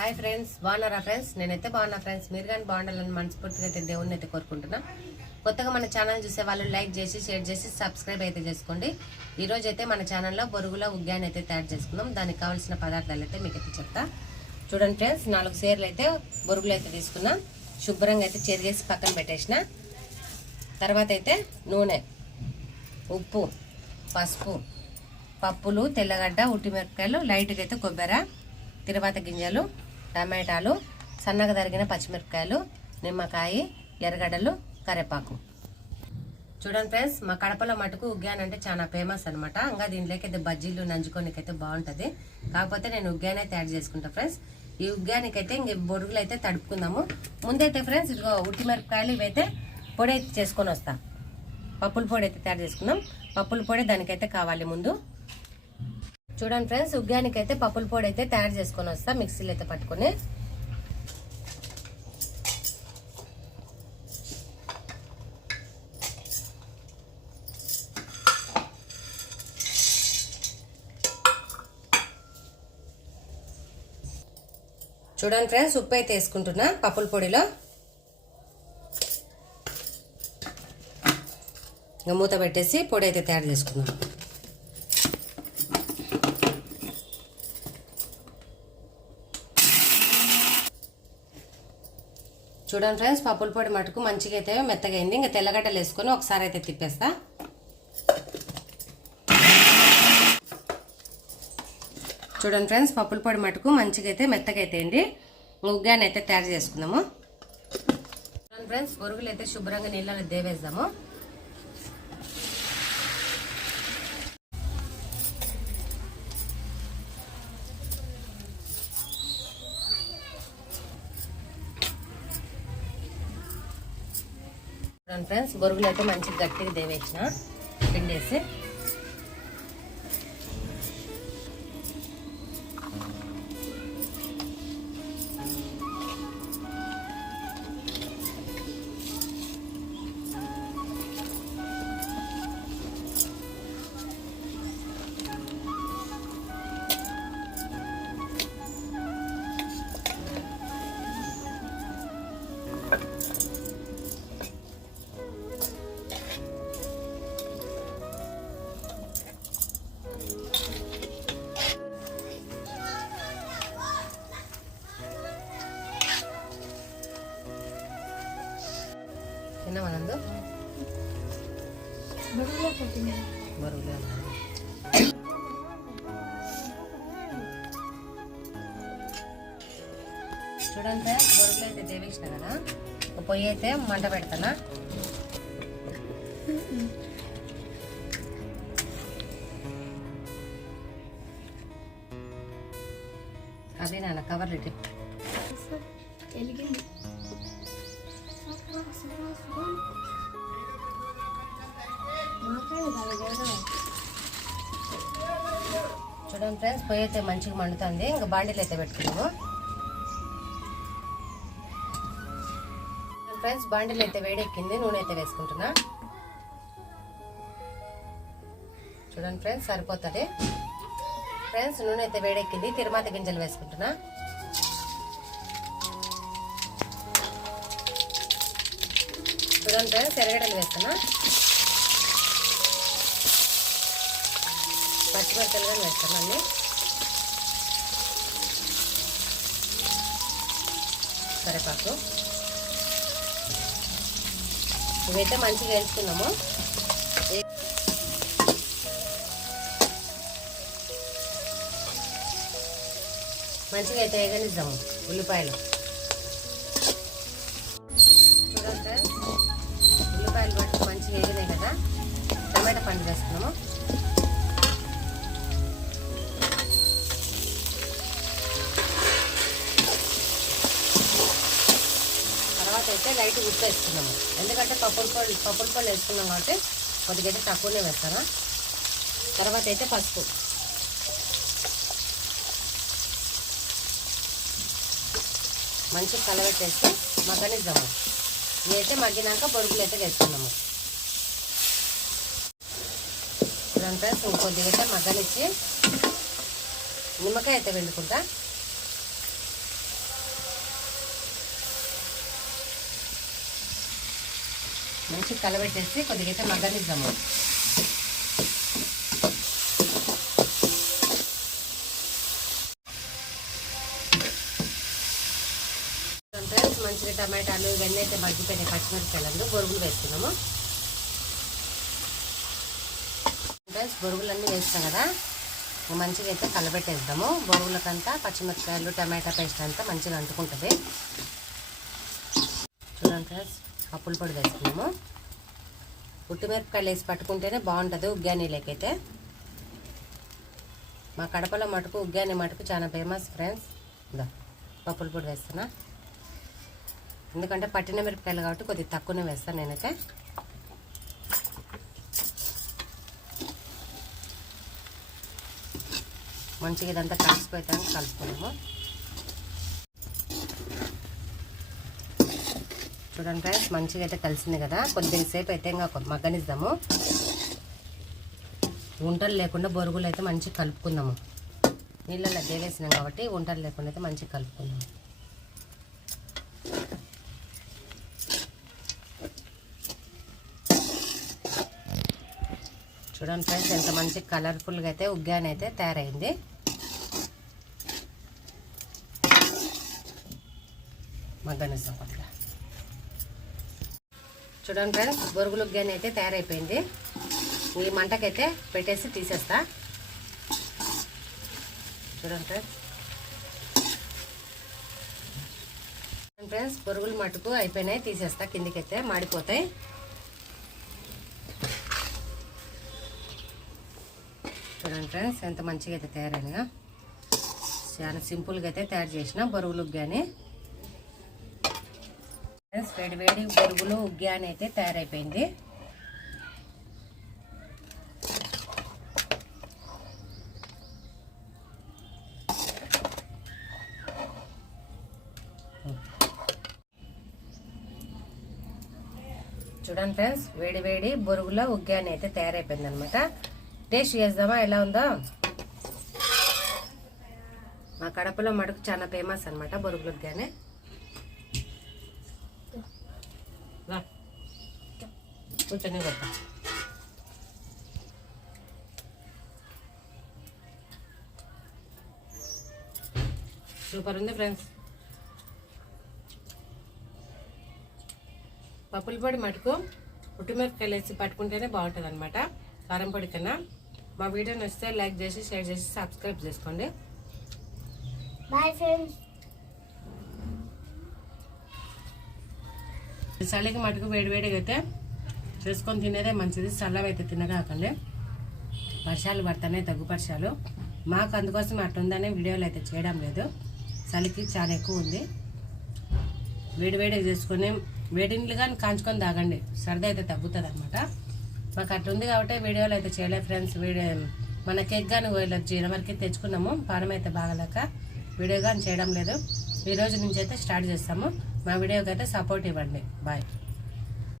Hi friends, బాగున్నారా friends? నేనైతే బాగున్నా ఫ్రెండ్స్. మీరు కానీ బాగుండాలని మనస్ఫూర్తిగా అయితే దేవుణ్ణి అయితే కోరుకుంటున్నా. కొత్తగా మన ఛానల్ చూసే వాళ్ళు లైక్ చేసి షేర్ చేసి సబ్స్క్రైబ్ అయితే చేసుకోండి. ఈరోజు అయితే మన ఛానల్లో బొరుగుల ఉగ్గాని అయితే తయారు చేసుకుందాం. దానికి కావాల్సిన పదార్థాలు అయితే మీకు అయితే చెప్తా. చూడండి ఫ్రెండ్స్, 4 సేర్లు అయితే బొరుగులు అయితే తీసుకున్నా. శుభ్రంగా అయితే చెరిగేసి పక్కన పెట్టేసిన. తర్వాత అయితే నూనె, ఉప్పు, పసుపు, పప్పులు, తెల్లగడ్డ, ఉట్టిమిరపకాయలు, లైట్గా అయితే కొబ్బరి, తిరువాత గింజలు, టమాటాలు, సన్నగా తరిగిన పచ్చిమిరపకాయలు, నిమ్మకాయ, ఎర్రగడ్డలు, కరివేపాకు. చూడండి ఫ్రెండ్స్, మా కడపలో మటుకు ఉగ్గాని అంటే చాలా ఫేమస్ అనమాట. ఇంకా దీంట్లోకి అయితే బజ్జీలు నంచుకోనికైతే బాగుంటుంది. కాకపోతే నేను ఉగ్గానే తయారు చేసుకుంటా ఫ్రెండ్స్. ఈ ఉగ్గానికైతే ఇంక బొరుగులు అయితే తడుపుకుందాము. ముందైతే ఫ్రెండ్స్ ఇదిగో ఉట్టిమిరపకాయలు ఇవైతే పొడి అయితే చేసుకొని వస్తా. పప్పుల పొడి అయితే తయారు చేసుకుందాం. పప్పుల పొడి దానికైతే కావాలి ముందు. చూడండి ఫ్రెండ్స్, ఉగ్గానికి అయితే పప్పుల పొడి అయితే తయారు చేసుకొని వస్తా. మిక్సీలో అయితే పట్టుకొని చూడండి ఫ్రెండ్స్, ఉప్పు అయితే వేసుకుంటున్నా పప్పుల పొడిలో. మూత పెట్టేసి పొడి అయితే తయారు చేసుకుందాం. చూడండి ఫ్రెండ్స్, పప్పుల పొడి మటుకు మంచిగా అయితే మెత్తగా అయింది. ఇంకా తెల్లగడ్డలు వేసుకొని ఒకసారి అయితే తిప్పేస్తా. చూడండి ఫ్రెండ్స్, పప్పుల పొడి మటుకు మంచిగా అయితే మెత్తగా అయితే అయింది. ఉగ్గాని అయితే తయారు చేసుకుందాము. చూడండి ఫ్రెండ్స్, బొరుగులు అయితే శుభ్రంగా నీళ్ళలో దేవేద్దాము. ఫ్రెండ్స్, బొరుగులు అయితే మంచిగా గట్టిగా దేవేసిన పిండేసి తినమనందు బొరుగులు చూడండి, బొరుగులు అయితే దేవేసిన కదా. పొయ్యి అయితే మంట పెడతానా. అదే నాన్న కవర్లు చూడండి ఫ్రెండ్స్, పొయ్యి అయితే మంచిగా మండుతుంది. ఇంకా బాండీలు అయితే పెట్టుకున్నాము. ఫ్రెండ్స్, బాండీలు అయితే వేడెక్కింది. నూనె అయితే వేసుకుంటున్నా. చూడండి ఫ్రెండ్స్, సరిపోతుంది. ఫ్రెండ్స్, నూనె అయితే వేడెక్కింది. తిరువాత గింజలు వేసుకుంటున్నా. చూడండి ఫ్రెండ్స్, ఎర్రగడ్డలు వేస్తున్నా. పచ్చిమిరపకాయలు కానీ వేస్తాను అన్నీ. కరివేపాకు ఇవైతే మంచిగా వేసుకున్నాము. మంచిగా అయితే వేగనిద్దాము ఉల్లిపాయలు. చూడండి ఫ్రెండ్స్, ఉల్లిపాయలు పట్టి మంచిగా వేగినాయి కదా. టమాటా పండు వేసుకున్నాము. తర్వాత అయితే లైట్ ఉప్పు వేసుకున్నాము. ఎందుకంటే పప్పుల పొడి వేసుకున్నాం కాబట్టి కొద్దిగా అయితే తక్కువనే వేస్తాను. తర్వాత అయితే పసుపు, మంచిగా కలబెట్టేసి మగ్గనిద్దాము. ఇవైతే మగ్గినాక బొరుగులు అయితే వేసుకున్నాము. చూడండి ఫ్రెండ్స్, ఇంకొద్దిగా అయితే మగ్గనిచ్చి నిమ్మకాయ అయితే పిండుకుంటా. మంచిగా కలబెట్టేసి కొద్దిగా అయితే మగ్గనిద్దాము. మంచిగా టమాటాలు ఇవన్నీ అయితే మగ్గిపోయినాయి. పచ్చిమిరపకాయలు బొరుగులు వేసుకున్నాము. బొరుగులన్నీ వేస్తాం కదా, మంచిగా అయితే కలబెట్టేద్దాము. బొరుగులకంతా పచ్చిమిరపకాయలు టమాటా పేస్ట్ అంతా మంచిగా అంటుకుంటుంది. చూడండి ఫ్రెండ్స్, అప్పుల పొడి వేసుకున్నాము. ఉట్టిమిరపకాయలు వేసి పట్టుకుంటేనే బాగుంటుంది ఉగ్గాని లేకైతే. మా కడపలో మటుకు ఉగ్గాని మటుకు చాలా ఫేమస్ ఫ్రెండ్స్. ఇదా పప్పుల పొడి వేస్తున్నా, ఎందుకంటే పట్టిన మిరపకాయలు కాబట్టి కొద్దిగా తక్కువనే వేస్తాను నేనైతే. మంచిగా ఇదంతా కలిసిపోతాను కలుపుకున్నాము. చూడండి ఫ్రెండ్స్, మంచిగా అయితే కలిసింది కదా. కొద్దిసేపు అయితే ఇంకా మగ్గనిద్దాము. వంటలు లేకుండా బొరుగులు అయితే మంచిగా కలుపుకుందాము. నీళ్ళలో దేవేసినాం కాబట్టి వంటలు లేకుండా అయితే మంచిగా కలుపుకుందాము. చూడండి ఫ్రెండ్స్, ఎంత మంచి కలర్ఫుల్గా అయితే ఉగ్గాని అయితే తయారైంది. మగ్గనిస్తాం కొద్దిగా. చూడండి ఫ్రెండ్స్, బొరుగులు ఉగ్గాని అయితే తయారైపోయింది. ఈ మంటకైతే పెట్టేసి తీసేస్తా. చూడండి ఫ్రెండ్స్, బొరుగులు మటుకు అయిపోయినాయి, తీసేస్తా. కిందికైతే మాడిపోతాయి. చూడండి ఫ్రెండ్స్, ఎంత మంచిగా అయితే తయారైనగా. చాలా సింపుల్గా అయితే తయారు చేసిన బొరుగులు ఉగ్గాని. ఫ్రెండ్స్, వేడి వేడి బొరుగులు ఉగ్గాని అయితే తయారైపోయింది. చూడండి ఫ్రెండ్స్, వేడి వేడి బొరుగుల ఉగ్గాని అయితే తయారైపోయింది అనమాట. టేస్ట్ చేద్దామా ఎలా ఉందో. మా కడపలో మటుకు చాలా ఫేమస్ అనమాట బొరుగులు ఉగ్గాని. కూర్చొని కొత్త సూపర్ ఉంది ఫ్రెండ్స్. పప్పుల పొడి మటుకు ఉట్టిమిరపకాయలు వేసి పట్టుకుంటేనే బాగుంటుంది అనమాట, కారం పొడి కన్నా. మా వీడియో నచ్చితే లైక్ చేసి షేర్ చేసి సబ్స్క్రైబ్ చేసుకోండి. Bye friends. చలికి మటుకు వేడివేడిగా అయితే చేసుకొని తినేదే మంచిది. చల్లవైతే తినగాకండి. వర్షాలు పడతానే తగ్గు వర్షాలు. మాకు అందుకోసం అట్లుందనే వీడియోలు అయితే చేయడం లేదు. చలికి చాలా ఎక్కువ ఉంది. వేడివేడిగా చేసుకొని వేడినీళ్ళు కానీ కాంచుకొని తాగండి, సరదా అయితే తగ్గుతుంది అనమాట. మాకు అట్లుంది కాబట్టి వీడియోలు అయితే చేయలేదు ఫ్రెండ్స్. మన కేక్ కానీ వరకు తెచ్చుకున్నాము, పానం అయితే బాగలేక వీడియో కానీ చేయడం లేదు. ఈరోజు నుంచి అయితే స్టార్ట్ చేస్తాము. మా వీడియోకి అయితే సపోర్ట్ ఇవ్వండి. బాయ్.